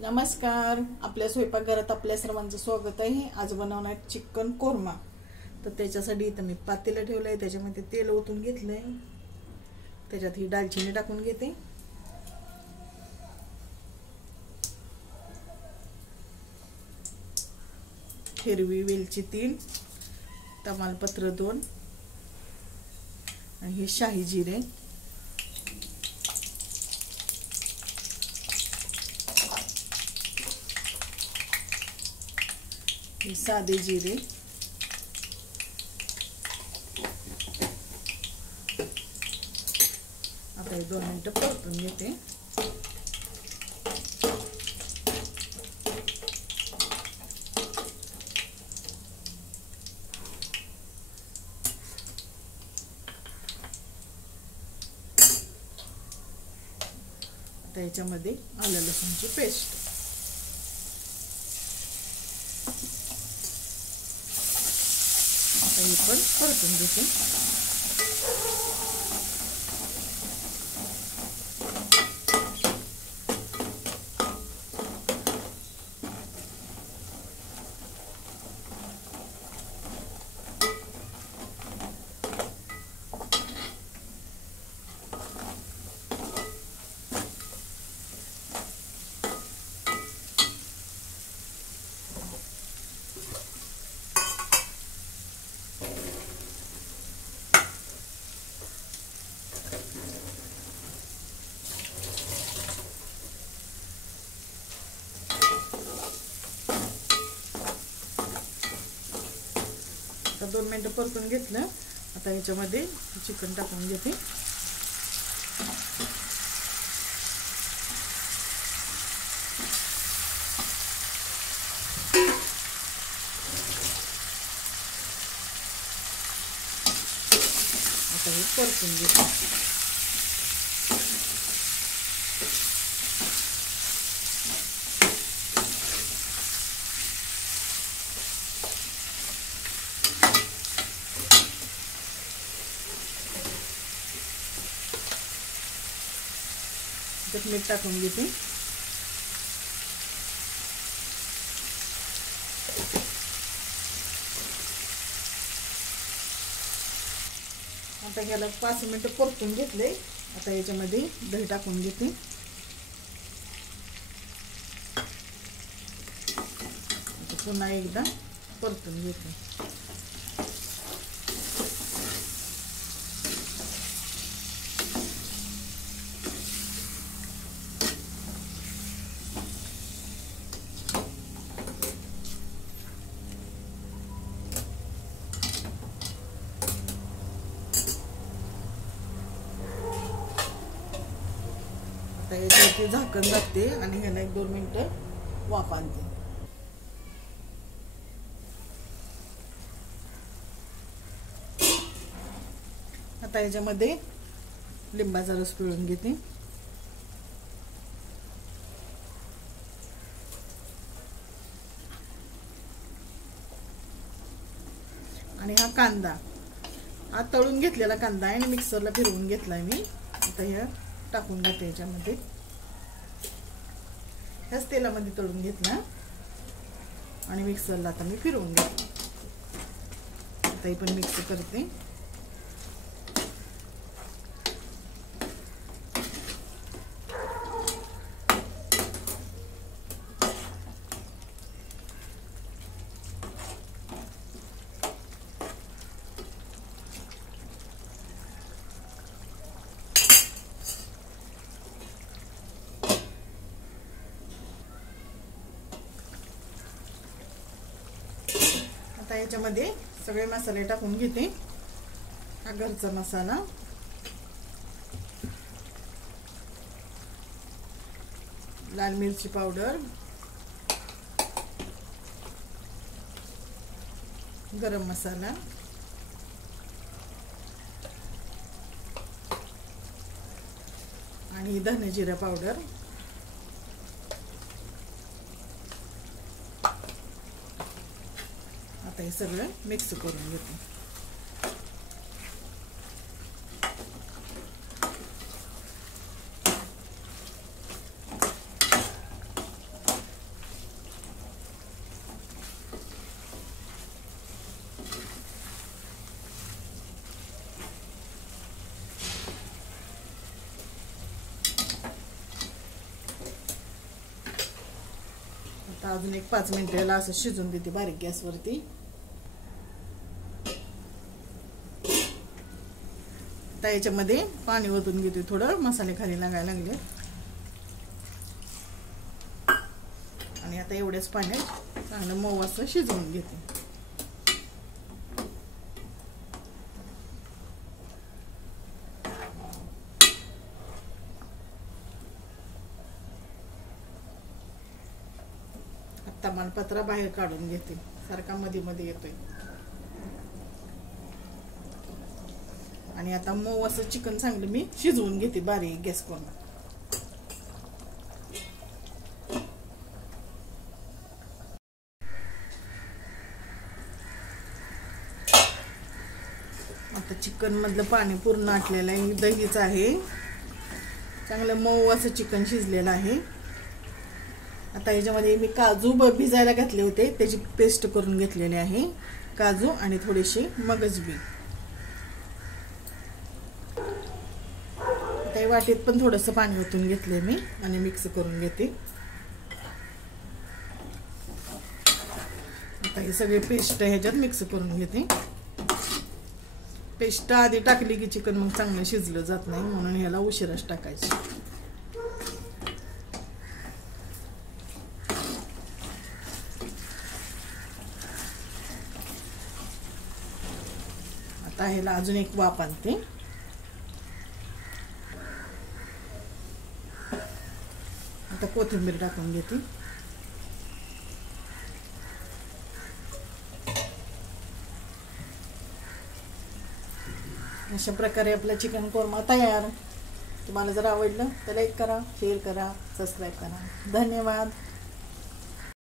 नमस्कार. आपल्या स्वयंपाकघरात आपल्या सर्वांचं स्वागत आहे. आज बनवणार चिकन कोरमा. तर त्याच्यासाठी इथं मी पातेलं ठेवलंय, त्याच्यामध्ये तेल ओतून घेतलंय. त्याच्यात ही दालचिनी टाकून घेते, हिरवी वेलची 3, तमालपत्र 2 आणि हे शाही जिरे, हे साधे जिरे, आता हे 2 मिनिटं परतून घेते. आता याच्यामध्ये आलं लसूणची पेस्ट, आता हे पण परतून घेते. आता 2 मिनिटं परतून घेतलं. आता याच्यामध्ये चिकन टाकून घेते. आता हे परतून घेते. मीठ टाकून घेते. आता ह्याला 5 मिनिटं परतून घेतले. आता याच्यामध्ये दही टाकून घेते. पुन्हा एकदा परतून घेते. आता याच्यावरती झाकण टाकते आणि ह्याला 1-2 मिनिटं वाफ आणते. आता याच्यामध्ये लिंबाचा रस पिळून घेते. आणि हा कांदा, हा तळून घेतलेला कांदा आहे आणि मिक्सरला फिरवून घेतलाय मी. आता हे टाकून घेते याच्यामध्ये. ह्याच तेलामध्ये तळून घेतला आणि मिक्सरला आता मी फिरवून घेते. आता हे पण मिक्स करते. आता याच्यामध्ये सगळे मसाले टाकून घेते. हा घरचा मसाला, लाल मिरची पावडर, गरम मसाला, आणि धने जिरा पावडर. आता हे सगळं मिक्स करून घेते. आता अजून एक 5 मिनिटं याला असं शिजून देते बारीक गॅसवरती. आता याच्यामध्ये पाणी ओतून घेते, थोडं मसाले खाली लागायला लागले. आणि आता एवढ्याच पाण्यात चांगलं मऊ असं शिजवून घेते. तमालपत्रा बाहेर काढून घेते, सारखा मध्ये मध्ये येतोय. आणि आता मऊ असं चिकन चांगलं मी शिजवून घेते बारीक गॅस करून. आता चिकन मधलं पाणी पूर्ण आटलेलं आहे, दहीच आहे. चांगलं मऊ असं चिकन शिजलेलं आहे. आता याच्यामध्ये मी काजू भिजायला घातले होते, त्याची पेस्ट करून घेतलेली आहे. काजू आणि थोडीशी मगज बी. आता वाटीत पण थोडंसं पाणी ओतून घेतले मी आणि मिक्स करून घेते. आता हे सगळे पेस्ट ह्याच्यात मिक्स करून घेते. पेस्ट आधी टाकली की चिकन मग चांगलं शिजलं जात नाही, म्हणून ह्याला उशिराच टाकायची. आता ह्याला अजून एक वाफ आणते. आता कोथिंबीर टाकून घेते. अशा प्रकारे आपला चिकन कोरमा तयार. तुम्हाला जर आवडलं तर लाईक करा, शेअर करा, सबस्क्राईब करा. धन्यवाद.